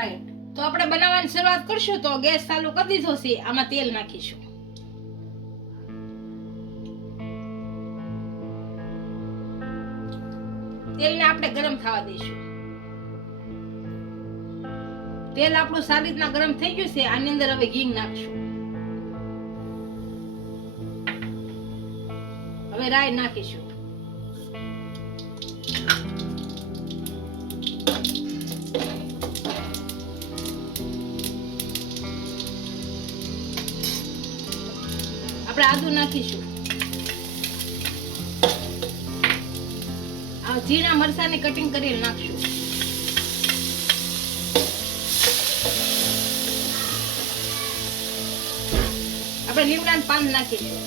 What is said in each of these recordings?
Byte. તો આપણે બનાવવાની શરૂઆત કરશું. તો ગેસ ચાલુ કરી દીધો છે. આમાં તેલ નાખીશું. તેલને આપણે ગરમ થવા દઈશું. તેલ આપણું સારી રીતના ગરમ થઈ ગયું છે. આની અંદર હવે ઘી નાખશું. હવે રાઈ નાખીશું. આપણે આદુ નાખીશું. આ ઝીણા મરચાંને કટિંગ કરીને નાખશું. આપણે લીમડાના પાન નાખીશું.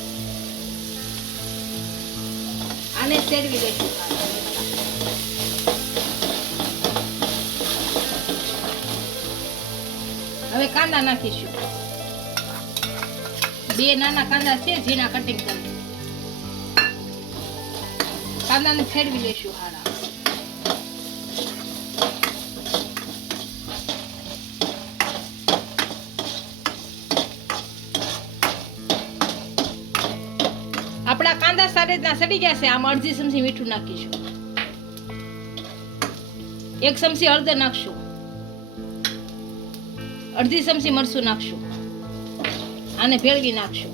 આને શેરવી લઈશું. હવે કાંદા નાખીશું. 2 નાના કાંદા છે, ઝીણા કટિંગ કરી. કાંદાને ફેરવી લઈશું. હારા આપણા કાંદા સારી રીતના સડી ગયા છે. આમાં 1/2 ચમચી મીઠું નાખીશું. 1 ચમચી હળદર નાખશું. 1/2 ચમચી મરચું નાખશું. આને ભેળવી નાખશું.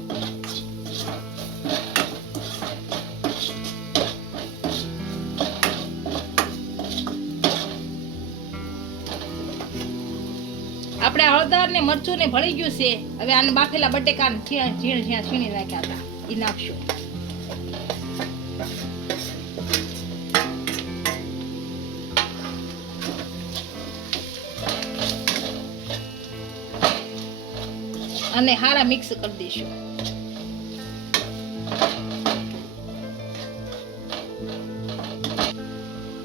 આપણે હળદર ને મરચું ને ભળી ગયું છે. હવે આને બાફેલા બટેકા ઝીણા છીણી નાખ્યા હતા એ નાખશું. અને હારા મિક્સ કરી દઈશું.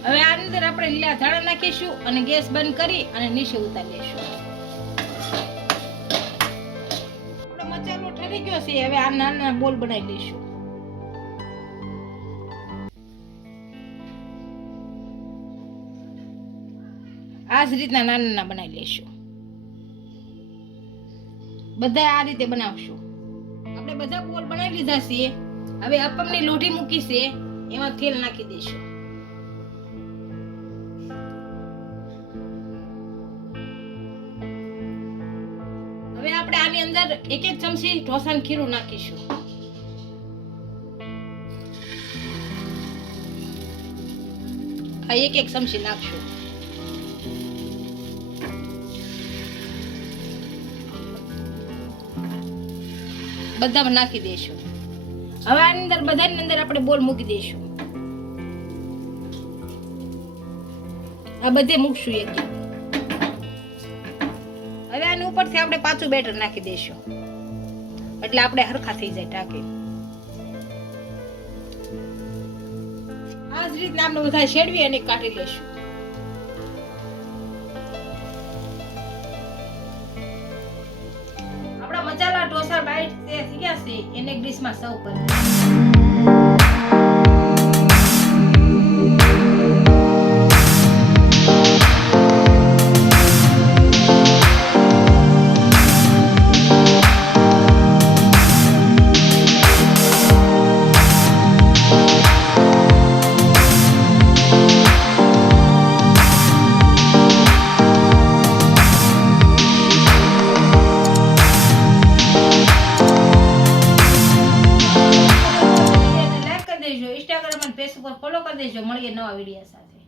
હવે આ અંદર આપણે લીલા ધાણા નાખીશું અને ગેસ બંધ કરી અને નીચે ઉતારી લઈશું. આપણો મસાલો ઠરી ગયો છે. હવે આ નાના બોલ બનાવી લઈશું. આ જ રીતના નાના બનાવી લઈશું. બધા આ રીતે બનાવશું. આપણે બધા બોલ બનાવી લીધા છે. હવે અપમની લોઢી મૂકી છે. એમાં તેલ નાખી દઈશું. હવે આપણે આની અંદર 1 ચમચી ઢોસાનું ખીરું નાખીશું. આ 1 ચમચી નાખશું. બધામાં નાખી દઈશું. હવે આની અંદર બધાની અંદર આપણે બોલ મૂકી દઈશું. આ બધે મૂકશું એક. હવે આની ઉપરથી આપણે પાછું બેટર નાખી દઈશું. એટલે આપણે હરખા થઈ જાય ટાંકી. આ જ રીતના આપણે બધા શેડવી અને કાઢી લઈશું. મસાલા ઢોસા બાઈટ થઈ ગયા છે. એને ડીશમાં સર્વ કરો. ફેસબુક પર ફોલો કરી દેજો. મળીએ નવા વિડીયો સાથે.